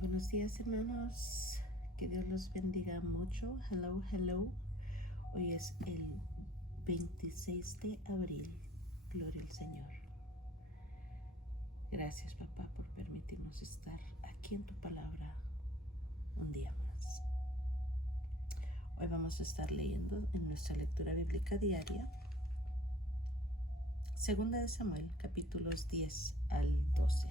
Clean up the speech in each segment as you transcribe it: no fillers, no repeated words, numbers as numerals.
buenos días, hermanos. Que Dios los bendiga mucho. Hello, hello. Hoy es el 26 de abril. Gloria al Señor. Gracias, papá, por permitirnos estar aquí en tu palabra un día más. Hoy vamos a estar leyendo en nuestra lectura bíblica diaria Segunda de Samuel, capítulos 10 al 12.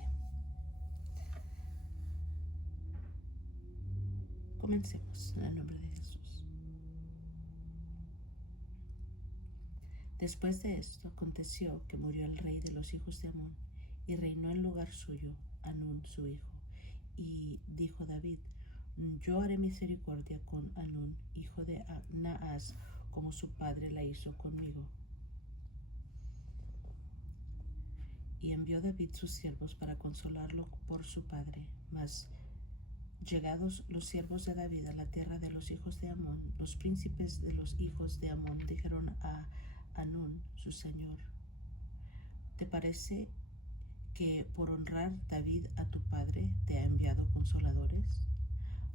Comencemos en el nombre de Jesús. Después de esto aconteció que murió el rey de los hijos de Amón y reinó en lugar suyo Hanún su hijo. Y dijo David: yo haré misericordia con Hanún, hijo de Naas, como su padre la hizo conmigo. Y envió David sus siervos para consolarlo por su padre. Mas llegados los siervos de David a la tierra de los hijos de Amón, los príncipes de los hijos de Amón dijeron a Hanún, su señor: ¿te parece que por honrar David a tu padre te ha enviado consoladores?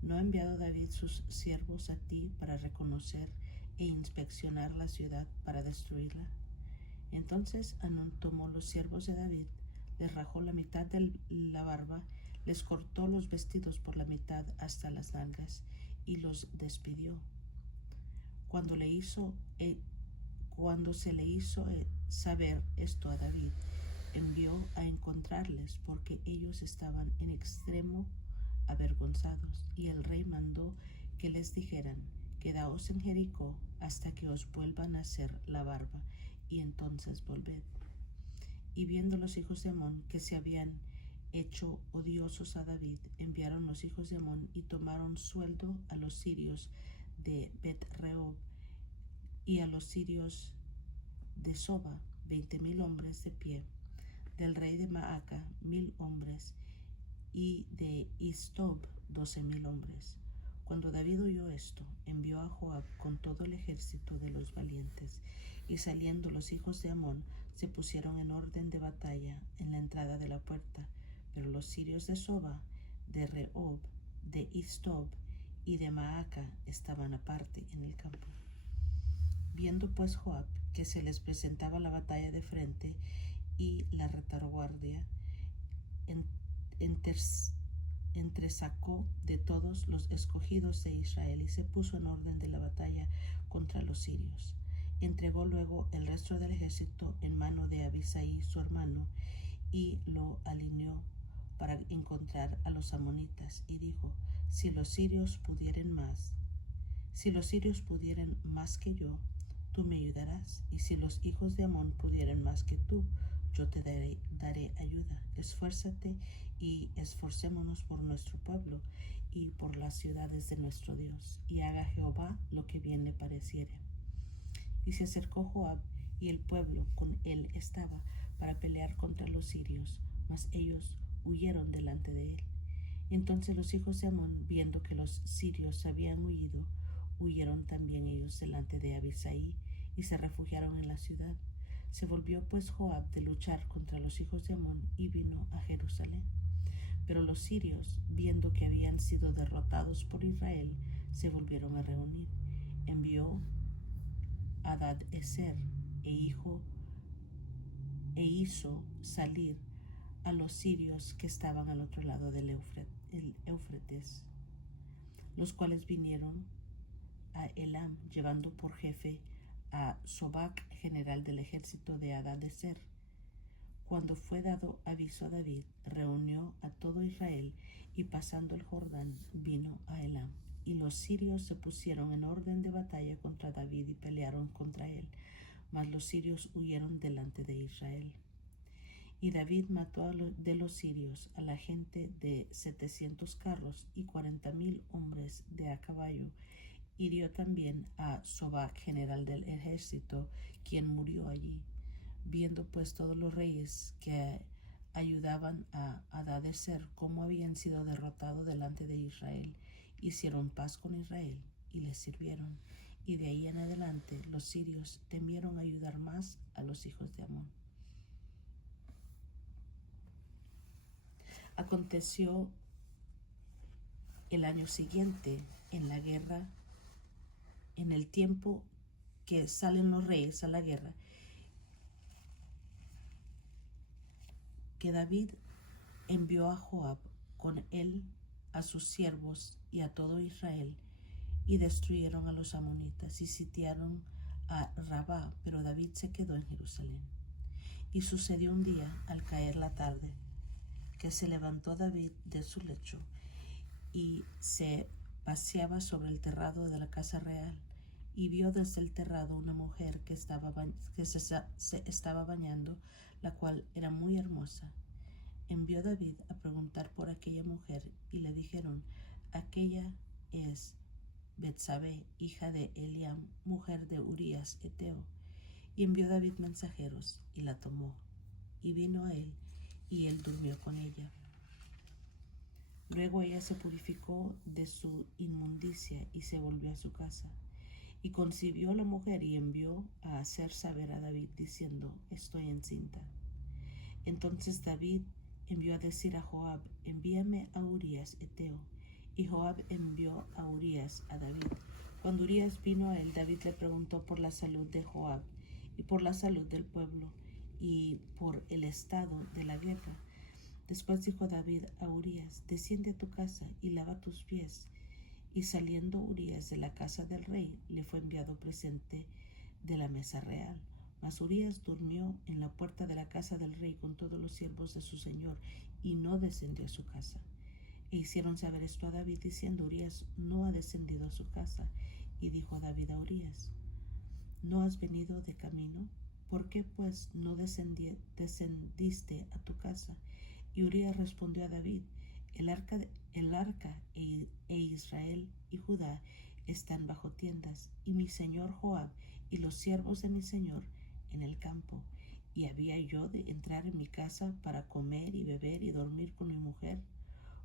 ¿No ha enviado David sus siervos a ti para reconocer e inspeccionar la ciudad para destruirla? Entonces Hanún tomó los siervos de David, les rajó la mitad de la barba, les cortó los vestidos por la mitad hasta las nalgas y los despidió. Cuando se le hizo saber esto a David, envió a encontrarles, porque ellos estaban en extremo avergonzados, y el rey mandó que les dijeran: quedaos en Jericó hasta que os vuelvan a hacer la barba, y entonces volved. Y viendo los hijos de Amón que se habían hecho odiosos a David, enviaron los hijos de Amón y tomaron sueldo a los sirios de Bet-rehob y a los sirios de Soba 20,000 hombres de pie, del rey de Maaca 1,000 hombres, y de Istob 12,000 hombres. Cuando David oyó esto, envió a Joab con todo el ejército de los valientes, y saliendo los hijos de Amón se pusieron en orden de batalla en la entrada de la puerta, pero los sirios de Soba, de Rehob, de Istob y de Maaca estaban aparte en el campo. Viendo pues Joab que se les presentaba la batalla de frente y la retaguardia, entresacó de todos los escogidos de Israel y se puso en orden de la batalla contra los sirios. Entregó luego el resto del ejército en mano de Abisai su hermano, y lo alineó para encontrar a los amonitas, y dijo: si los sirios pudieran más que yo, tú me ayudarás, y si los hijos de Amón pudieran más que tú, yo te daré ayuda. Esfuérzate y esforcémonos por nuestro pueblo y por las ciudades de nuestro Dios, y haga Jehová lo que bien le pareciere. Y se acercó Joab y el pueblo con él estaba para pelear contra los sirios, mas ellos huyeron delante de él. Entonces los hijos de Amón, viendo que los sirios habían huido, huyeron también ellos delante de Abisai y se refugiaron en la ciudad. Se volvió pues Joab de luchar contra los hijos de Amón y vino a Jerusalén. Pero los sirios, viendo que habían sido derrotados por Israel, se volvieron a reunir. Envió Hadad-ezer e hizo salir a los sirios que estaban al otro lado del Éufrates, los cuales vinieron a Elam, llevando por jefe a Sobac, general del ejército de Hadad-ezer. Cuando fue dado aviso a David, reunió a todo Israel, y pasando el Jordán vino a Elam. Y los sirios se pusieron en orden de batalla contra David y pelearon contra él, mas los sirios huyeron delante de Israel. Y David mató de los sirios a la gente de 700 carros y 40,000 hombres de a caballo. Hirió también a Sobac, general del ejército, quien murió allí. Viendo pues todos los reyes que ayudaban a Hadad-ezer cómo habían sido derrotados delante de Israel, hicieron paz con Israel y les sirvieron. Y de ahí en adelante los sirios temieron ayudar más a los hijos de Amón. Aconteció El año siguiente, en la guerra, en el tiempo que salen los reyes a la guerra, que David envió a Joab con él a sus siervos y a todo Israel, y destruyeron a los amonitas y sitiaron a Rabá, pero David se quedó en Jerusalén. Y sucedió un día, al caer la tarde, que se levantó David de su lecho y se paseaba sobre el terrado de la casa real, y vio desde el terrado una mujer que se estaba bañando, la cual era muy hermosa. Envió David a preguntar por aquella mujer, y le dijeron: aquella es Betsabé, hija de Eliam, mujer de Urías Eteo. Y envió David mensajeros, y la tomó, y vino a él, y él durmió con ella. Luego ella se purificó de su inmundicia y se volvió a su casa. Y concibió la mujer y envió a hacer saber a David, diciendo: estoy encinta. Entonces David envió a decir a Joab: envíame a Urías Eteo. Y Joab envió a Urías a David. Cuando Urías vino a él, David le preguntó por la salud de Joab y por la salud del pueblo y por el estado de la guerra. Después dijo David a Urías: desciende a tu casa y lava tus pies. Y saliendo Urías de la casa del rey, le fue enviado presente de la mesa real. Mas Urías durmió en la puerta de la casa del rey con todos los siervos de su señor, y no descendió a su casa. E hicieron saber esto a David, diciendo: Urías no ha descendido a su casa. Y dijo David a Urías: ¿no has venido de camino? ¿Por qué pues no descendiste a tu casa? Y Urías respondió a David: el arca e Israel y Judá están bajo tiendas, y mi señor Joab y los siervos de mi señor en el campo. ¿Y había yo de entrar en mi casa para comer y beber y dormir con mi mujer?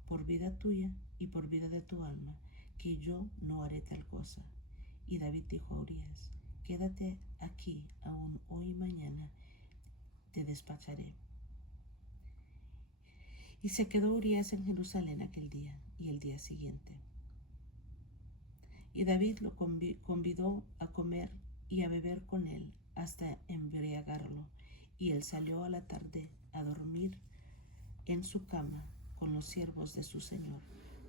Por vida tuya y por vida de tu alma, que yo no haré tal cosa. Y David dijo a Urías: quédate aquí aún hoy y mañana te despacharé. Y se quedó Urías en Jerusalén aquel día y el día siguiente. Y David lo convidó a comer y a beber con él hasta embriagarlo. Y él salió a la tarde a dormir en su cama con los siervos de su señor,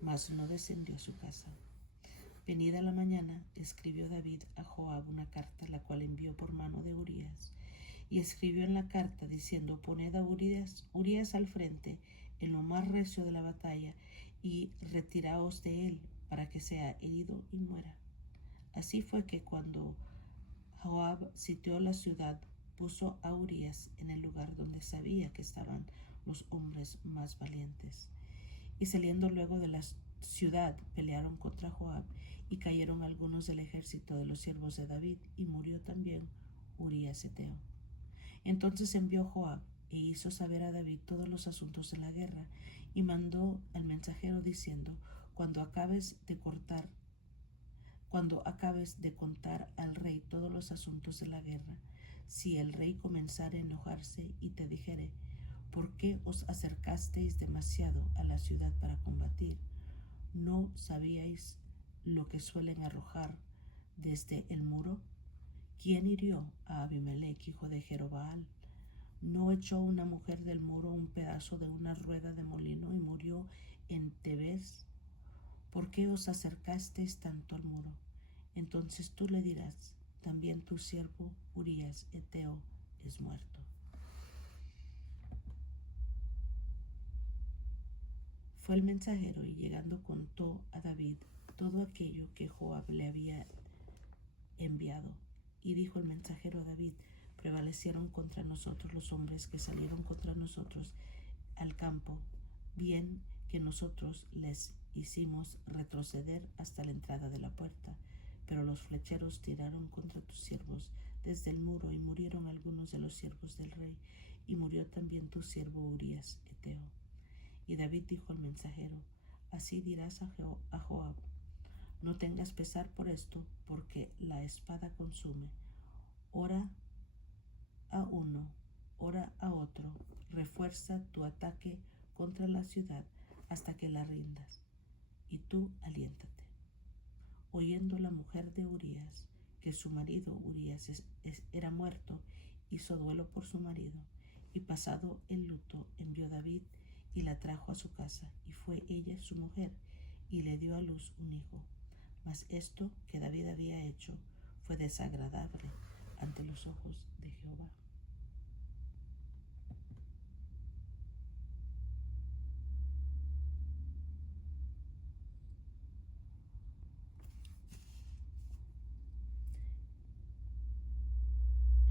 mas no descendió a su casa. Venida la mañana, escribió David a Joab una carta, la cual envió por mano de Urías. Y escribió en la carta diciendo: poned a Urías al frente en lo más recio de la batalla, y retiraos de él, para que sea herido y muera. Así fue que cuando Joab sitió la ciudad, puso a Urías en el lugar donde sabía que estaban los hombres más valientes. Y saliendo luego de la ciudad, pelearon contra Joab, y cayeron algunos del ejército de los siervos de David, y murió también Urías Eteo. Entonces envió Joab e hizo saber a David todos los asuntos de la guerra, y mandó al mensajero diciendo: cuando acabes de contar al rey todos los asuntos de la guerra, si el rey comenzare a enojarse y te dijere: ¿por qué os acercasteis demasiado a la ciudad para combatir? ¿No sabíais lo que suelen arrojar desde el muro? ¿Quién hirió a Abimelech, hijo de Jerobaal? ¿No echó una mujer del muro un pedazo de una rueda de molino y murió en Tebes? ¿Por qué os acercasteis tanto al muro? Entonces tú le dirás: también tu siervo Urías Eteo es muerto. Fue el mensajero, y llegando contó a David todo aquello que Joab le había enviado. Y dijo el mensajero a David: prevalecieron contra nosotros los hombres que salieron contra nosotros al campo, bien que nosotros les hicimos retroceder hasta la entrada de la puerta. Pero los flecheros tiraron contra tus siervos desde el muro, y murieron algunos de los siervos del rey, y murió también tu siervo Urías Eteo. Y David dijo al mensajero: así dirás a Joab: no tengas pesar por esto, porque la espada consume. Ora a uno, ora a otro, refuerza tu ataque contra la ciudad hasta que la rindas. y tú aliéntate. Oyendo la mujer de Urías que su marido Urías era muerto, hizo duelo por su marido, y pasado el luto envió David y la trajo a su casa, y fue ella su mujer, y le dio a luz un hijo. Mas esto que David había hecho fue desagradable ante los ojos de Jehová.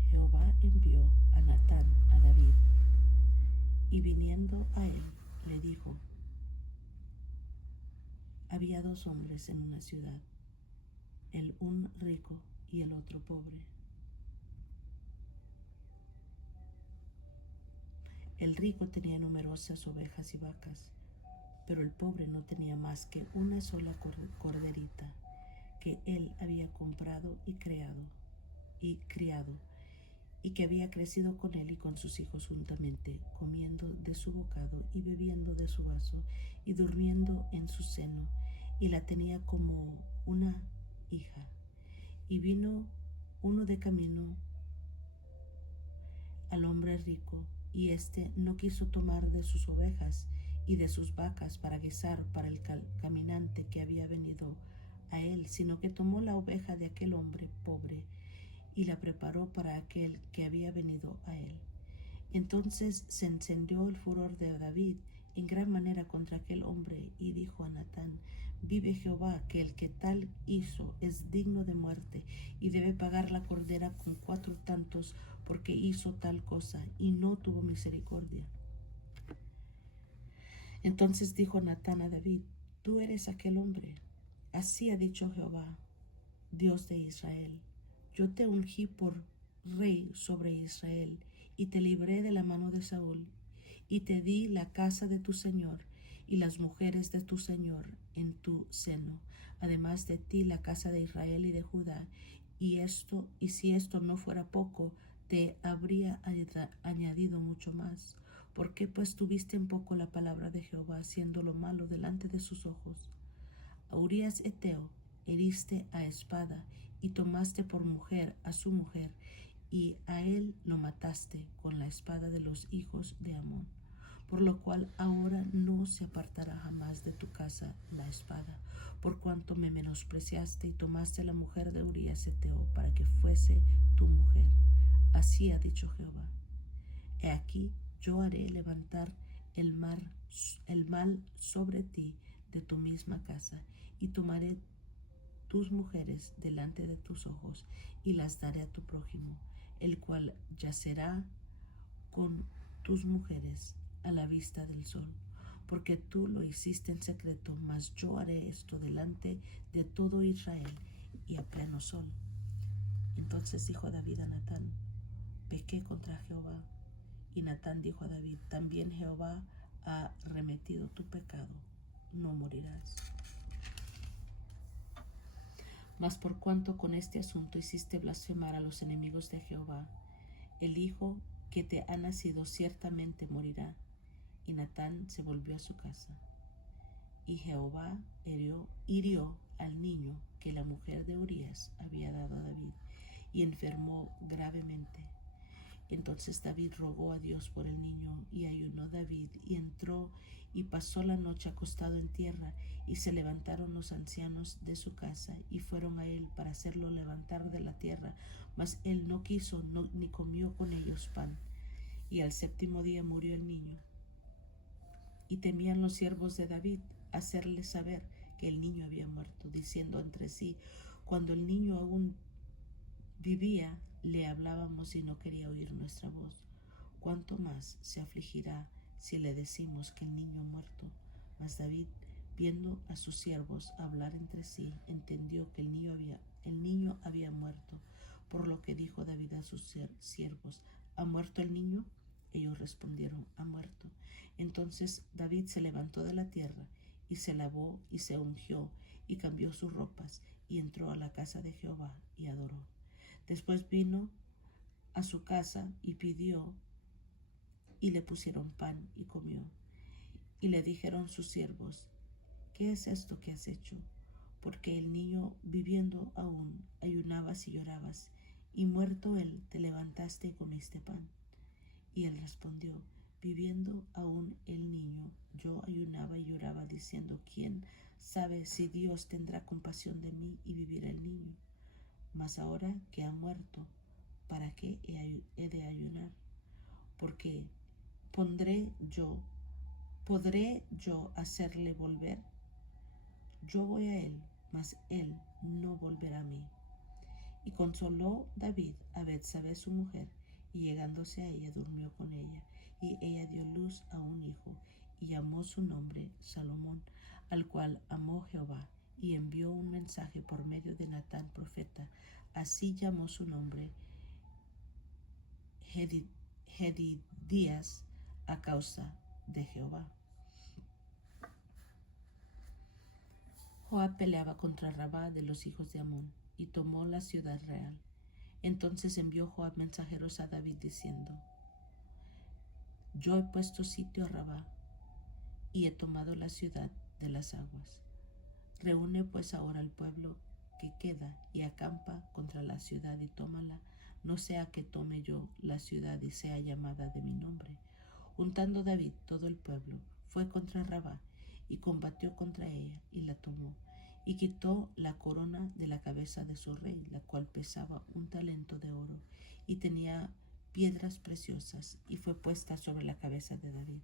Jehová envió a Natán a David, y viniendo a él le dijo: había dos hombres en una ciudad, el un rico y el otro pobre. El rico tenía numerosas ovejas y vacas, pero el pobre no tenía más que una sola corderita que él había comprado y criado, y que había crecido con él y con sus hijos juntamente, comiendo de su bocado y bebiendo de su vaso y durmiendo en su seno, y la tenía como una hija. Y vino uno de camino al hombre rico, y éste no quiso tomar de sus ovejas y de sus vacas para guisar para el caminante que había venido a él, sino que tomó la oveja de aquel hombre pobre y la preparó para aquel que había venido a él. Entonces se encendió el furor de David en gran manera contra aquel hombre, y dijo a Natán: vive Jehová, que el que tal hizo es digno de muerte, y debe pagar la cordera con 4 tantos, porque hizo tal cosa y no tuvo misericordia. Entonces dijo Natán a David: tú eres aquel hombre. Así ha dicho Jehová, Dios de Israel: yo te ungí por rey sobre Israel, y te libré de la mano de Saúl, y te di la casa de tu señor y las mujeres de tu señor en tu seno, además de ti la casa de Israel y de Judá. Y si esto no fuera poco, te habría añadido mucho más. ¿Por qué pues tuviste en poco la palabra de Jehová, haciendo lo malo delante de sus ojos? A Urías Heteo heriste a espada, y tomaste por mujer a su mujer, y a él lo mataste con la espada de los hijos de Amón. Por lo cual ahora no se apartará jamás de tu casa la espada, por cuanto me menospreciaste y tomaste la mujer de Urías Heteo para que fuese tu mujer. Así ha dicho Jehová: he aquí, yo haré levantar el mal sobre ti de tu misma casa, y tomaré tus mujeres delante de tus ojos, y las daré a tu prójimo, el cual yacerá con tus mujeres a la vista del sol, porque tú lo hiciste en secreto, mas yo haré esto delante de todo Israel y a pleno sol. Entonces dijo David a Natán: pequé contra Jehová. Y Natán dijo a David: también Jehová ha remitido tu pecado, no morirás. Mas por cuanto con este asunto hiciste blasfemar a los enemigos de Jehová, el hijo que te ha nacido ciertamente morirá. Y Natán se volvió a su casa. Y Jehová hirió al niño que la mujer de Urías había dado a David, y enfermó gravemente. Entonces David rogó a Dios por el niño, y ayunó David, y entró y pasó la noche acostado en tierra. Y se levantaron los ancianos de su casa, y fueron a él para hacerlo levantar de la tierra, mas él no quiso, ni comió con ellos pan. Y al 7º día murió el niño. Y temían los siervos de David hacerle saber que el niño había muerto, diciendo entre sí: cuando el niño aún vivía, le hablábamos y no quería oír nuestra voz. ¿Cuánto más se afligirá si le decimos que el niño ha muerto? Mas David, viendo a sus siervos hablar entre sí, entendió que el niño había muerto. Por lo que dijo David a sus siervos: ¿ha muerto el niño? Ellos respondieron: ha muerto. Entonces David se levantó de la tierra, y se lavó, y se ungió, y cambió sus ropas, y entró a la casa de Jehová, y adoró. Después vino a su casa y pidió, y le pusieron pan, y comió. Y le dijeron sus siervos: ¿qué es esto que has hecho? Porque el niño viviendo aún ayunabas y llorabas, y muerto él te levantaste y comiste pan. Y él respondió, viviendo aún el niño, yo ayunaba y lloraba diciendo, ¿quién sabe si Dios tendrá compasión de mí y vivirá el niño? Mas ahora que ha muerto, ¿para qué he de ayunar? Porque ¿podré yo hacerle volver? Yo voy a él, mas él no volverá a mí. Y consoló David a Betsabé su mujer, y llegándose a ella durmió con ella, y ella dio luz a un hijo, y llamó su nombre Salomón, al cual amó Jehová, y envió un mensaje por medio de Natán profeta. Así llamó su nombre Jedidías a causa de Jehová. Joab peleaba contra Rabá de los hijos de Amón, y tomó la ciudad real. Entonces envió Joab mensajeros a David diciendo, yo he puesto sitio a Rabá, y he tomado la ciudad de las aguas. Reúne pues ahora al pueblo que queda, y acampa contra la ciudad y tómala, no sea que tome yo la ciudad y sea llamada de mi nombre. Juntando David todo el pueblo, fue contra Rabá, y combatió contra ella, y la tomó, y quitó la corona de la cabeza de su rey, la cual pesaba 1 talento de oro, y tenía piedras preciosas, y fue puesta sobre la cabeza de David,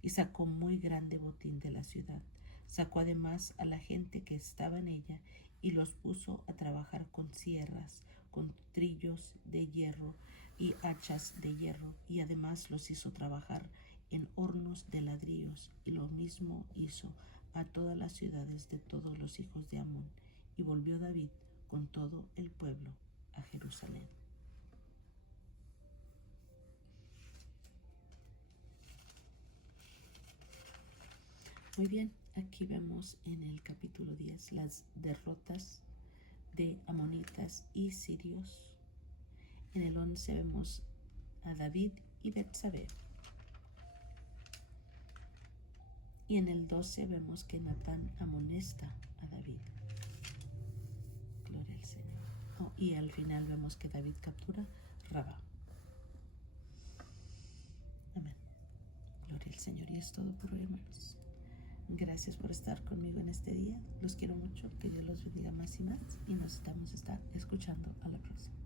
y sacó muy grande botín de la ciudad. Sacó además a la gente que estaba en ella, y los puso a trabajar con sierras, con trillos de hierro y hachas de hierro, y además los hizo trabajar en hornos de ladrillos, y lo mismo hizo a todas las ciudades de todos los hijos de Amón. Y volvió David con todo el pueblo a Jerusalén. Muy bien, aquí vemos en el capítulo 10 las derrotas de amonitas y sirios. En el 11 vemos a David y Betsabé. Y en el 12 vemos que Natán amonesta a David. Gloria al Señor. Y al final vemos que David captura Rabá. Amén. Gloria al Señor. Y es todo por hoy, hermanos. Gracias por estar conmigo en este día. Los quiero mucho. Que Dios los bendiga más y más. Y nos estamos escuchando a la próxima.